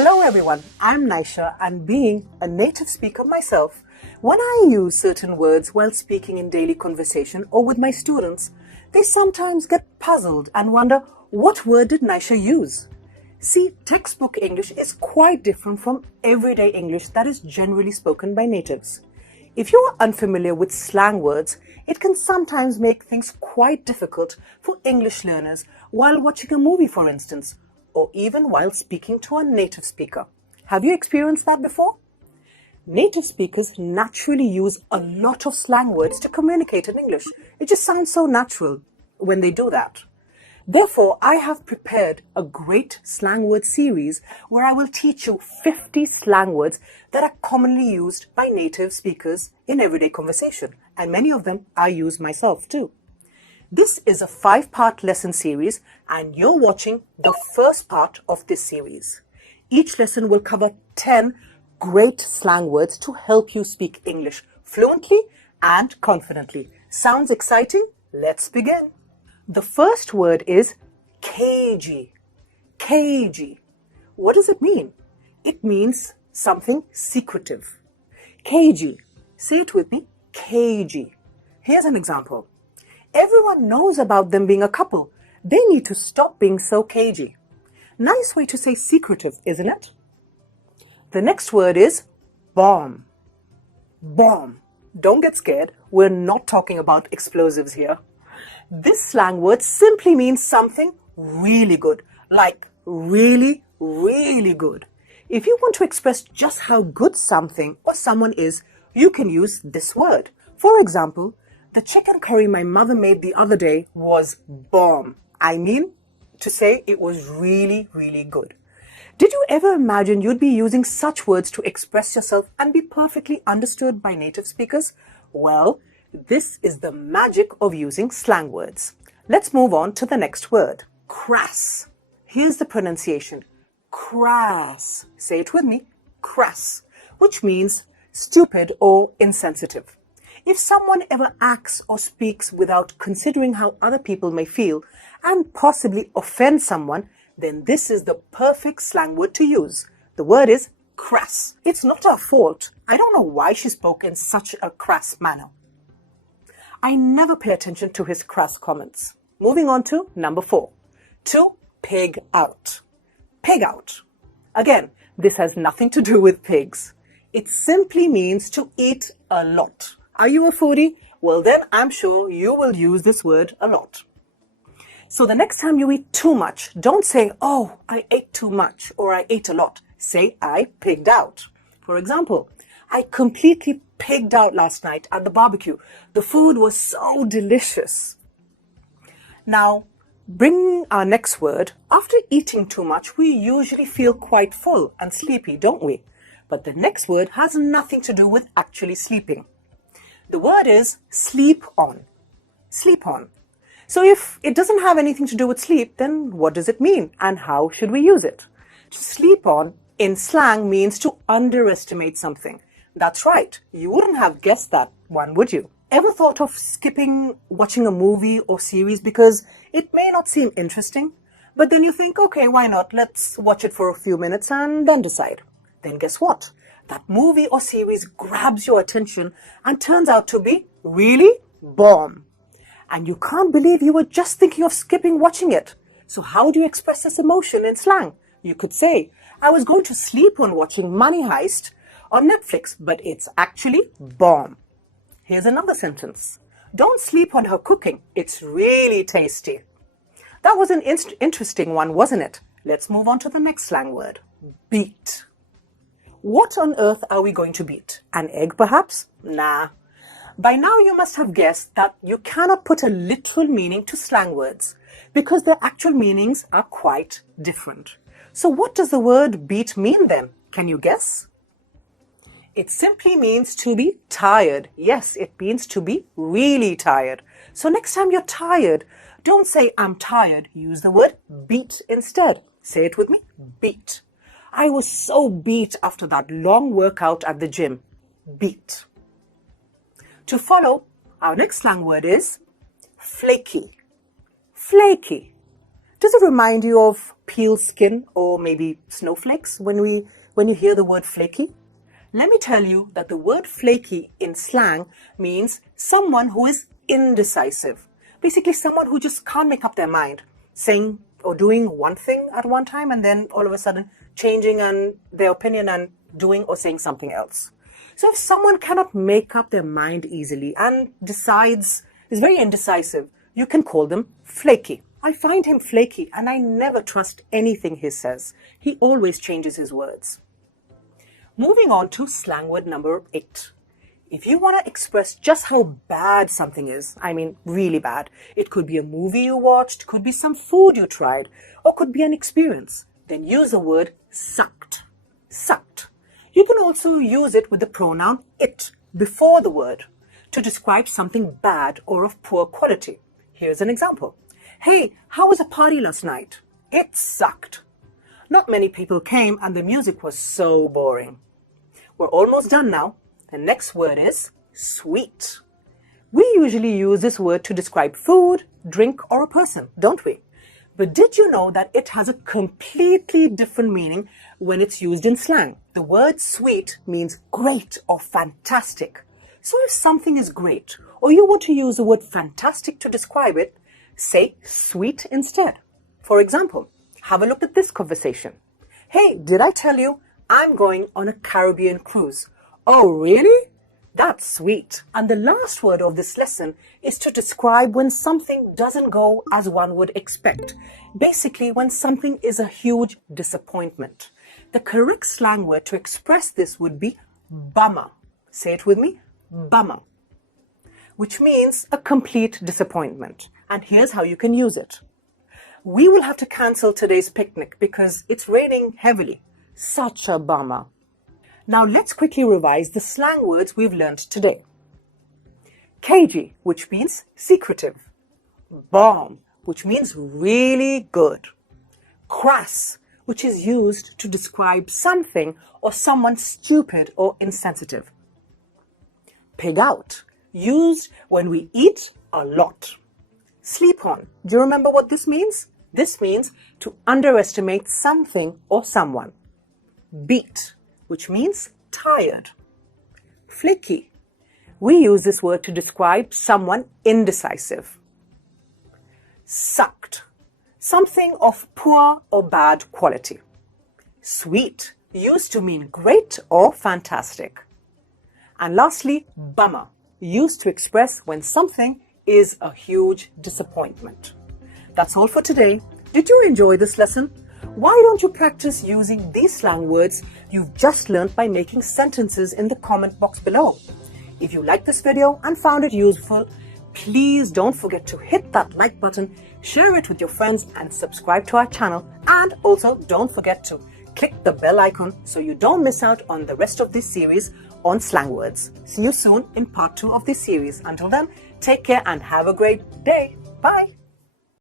Hello everyone, I'm Naisha, and being a native speaker myself, when I use certain words while speaking in daily conversation or with my students, they sometimes get puzzled and wonder, what word did Naisha use? See, textbook English is quite different from everyday English that is generally spoken by natives. If you are unfamiliar with slang words, it can sometimes make things quite difficult for English learners while watching a movie, for instance, or even while speaking to a native speaker. Have you experienced that before? Native speakers naturally use a lot of slang words to communicate in English. It just sounds so natural when they do that. Therefore, I have prepared a great slang word series where I will teach you 50 slang words that are commonly used by native speakers in everyday conversation, and many of them I use myself too. This is a 5-part lesson series, and you're watching the first part of this series. Each lesson will cover 10 great slang words to help you speak English fluently and confidently. Sounds exciting? Let's begin. The first word is cagey. Cagey. What does it mean? It means something secretive. Cagey. Say it with me. Cagey. Here's an example. Everyone knows about them being a couple. They need to stop being so cagey. Nice way to say secretive, isn't it? The next word is bomb. Bomb. Don't get scared. We're not talking about explosives here. This slang word simply means something really good, like really, really good. If you want to express just how good something or someone is, you can use this word. For example, the chicken curry my mother made the other day was bomb. I mean to say it was really, really good. Did you ever imagine you'd be using such words to express yourself and be perfectly understood by native speakers? Well, this is the magic of using slang words. Let's move on to the next word. Crass. Here's the pronunciation. Crass. Say it with me. Crass. Which means stupid or insensitive. If someone ever acts or speaks without considering how other people may feel and possibly offend someone, then this is the perfect slang word to use. The word is crass. It's not our fault. I don't know why she spoke in such a crass manner. I never pay attention to his crass comments. Moving on to number 4. To pig out. Pig out. Again, this has nothing to do with pigs. It simply means to eat a lot. Are you a foodie? Well, then I'm sure you will use this word a lot. So the next time you eat too much, don't say, oh, I ate too much or I ate a lot. Say, I pigged out. For example, I completely pigged out last night at the barbecue. The food was so delicious. Now, bringing our next word, after eating too much, we usually feel quite full and sleepy, don't we? But the next word has nothing to do with actually sleeping. The word is sleep on. Sleep on. So if it doesn't have anything to do with sleep, then what does it mean and how should we use it? To sleep on in slang means to underestimate something. That's right. You wouldn't have guessed that one, would you? Ever thought of skipping watching a movie or series because it may not seem interesting, but then you think, okay, why not? Let's watch it for a few minutes and then decide. Then guess what? That movie or series grabs your attention and turns out to be really bomb. And you can't believe you were just thinking of skipping watching it. So how do you express this emotion in slang? You could say, I was going to sleep on watching Money Heist on Netflix, but it's actually bomb. Here's another sentence. Don't sleep on her cooking. It's really tasty. That was an interesting one, wasn't it? Let's move on to the next slang word. Beat. What on earth are we going to beat? An egg, perhaps? Nah. By now you must have guessed that you cannot put a literal meaning to slang words because their actual meanings are quite different. So what does the word beat mean then? Can you guess? It simply means to be tired. Yes, it means to be really tired. So next time you're tired, don't say I'm tired. Use the word beat instead. Say it with me. Beat. I was so beat after that long workout at the gym. Beat. To follow, our next slang word is flaky. Flaky. Does it remind you of peeled skin or maybe snowflakes when you hear the word flaky? Let me tell you that the word flaky in slang means someone who is indecisive. Basically, someone who just can't make up their mind, saying or doing one thing at one time and then all of a sudden changing their opinion and doing or saying something else. So if someone cannot make up their mind easily and is very indecisive, you can call them flaky. I find him flaky and I never trust anything he says. He always changes his words. Moving on to slang word number 8. If you want to express just how bad something is, I mean really bad, it could be a movie you watched, could be some food you tried, or could be an experience, then use the word sucked. Sucked. You can also use it with the pronoun it before the word to describe something bad or of poor quality. Here's an example. Hey, how was the party last night? It sucked. Not many people came and the music was so boring. We're almost done now. The next word is sweet. We usually use this word to describe food, drink, or a person, don't we? But did you know that it has a completely different meaning when it's used in slang? The word sweet means great or fantastic. So if something is great, or you want to use the word fantastic to describe it, say sweet instead. For example, have a look at this conversation. Hey, did I tell you I'm going on a Caribbean cruise? Oh, really? That's sweet. And the last word of this lesson is to describe when something doesn't go as one would expect. Basically, when something is a huge disappointment. The correct slang word to express this would be bummer. Say it with me, bummer. Which means a complete disappointment. And here's how you can use it. We will have to cancel today's picnic because it's raining heavily. Such a bummer. Now let's quickly revise the slang words we've learned today. Cagey, which means secretive. Bomb, which means really good. Crass, which is used to describe something or someone stupid or insensitive. Pig out, used when we eat a lot. Sleep on. Do you remember what this means? This means to underestimate something or someone. Beat, which means tired. Flaky. We use this word to describe someone indecisive. Sucked. Something of poor or bad quality. Sweet, used to mean great or fantastic. And lastly, bummer, used to express when something is a huge disappointment. That's all for today. Did you enjoy this lesson? Why don't you practice using these slang words you've just learned by making sentences in the comment box below? If you liked this video and found it useful, please don't forget to hit that like button, share it with your friends and subscribe to our channel. And also don't forget to click the bell icon so you don't miss out on the rest of this series on slang words. See you soon in part 2 of this series. Until then, take care and have a great day. Bye.